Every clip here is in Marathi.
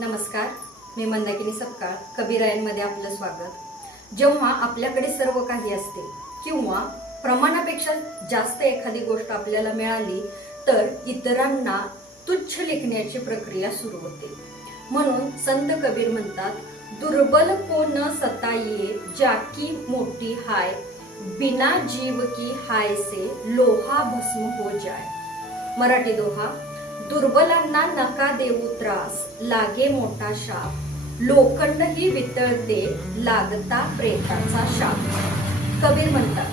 नमस्कार, मी मंदाकिनी सपकाळ. कबीरायांमध्ये आपलं स्वागत. जेव्हा आपल्याकडे सर्व काही असते किंवा प्रमाणापेक्षा जास्त एखादी गोष्ट आपल्याला मिळाली तर इतरांना तुच्छ लेखण्याची प्रक्रिया सुरू होते. म्हणून संत कबीर म्हणतात, दुर्बल को न सताइए जाकी मोठी हाय, बिना जीव की हाय से लोहा भस्म हो जाय. मराठी दोहा. दुर्बलांना नका देऊ त्रास, लागे मोठा शाप, लोखंड ही वितळते लागता प्रेताचा शाप. कबीर म्हणतात,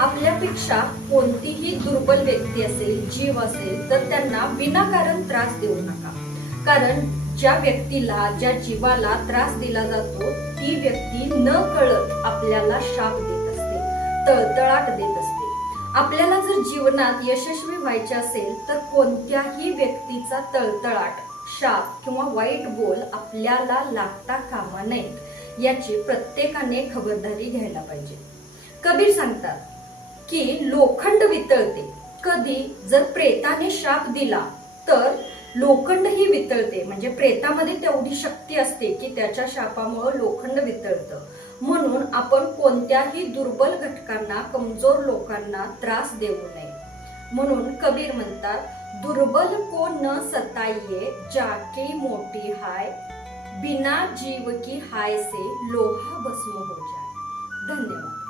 आपल्यापेक्षा कोणतीही दुर्बल व्यक्ती असेल, जीव असेल तर त्यांना विनाकारण त्रास देऊ नका. कारण ज्या व्यक्तीला, ज्या जीवाला त्रास दिला जातो ती व्यक्ती न कळत आपल्याला शाप देत असते, तळतळाट देत असते. आपल्याला जर जीवनात यशस्वी व्हायचे असेल तर कोणत्याही व्यक्तीचा तळतळाट, शाप किंवा वाईट बोल आपल्याला लागता कामा नयेत, याची प्रत्येकाने खबरदारी घ्यायला पाहिजे. कबीर सांगतात की लोखंड वितळते. कधी जर प्रेताने शाप दिला तर लोखंड ही वितळते. म्हणजे प्रेतामध्ये तेवढी शक्ती असते की त्याच्या शापामुळे लोखंड वितळतं. म्हणून आपण कोणत्याही दुर्बल घटकांना, कमजोर लोकांना त्रास देऊ नये. म्हणून कबीर म्हणतात, दुर्बल को न सताइए जाके मोठी हाय, बिना जीव की हाय से लोहा भस्म हो जाए. धन्यवाद.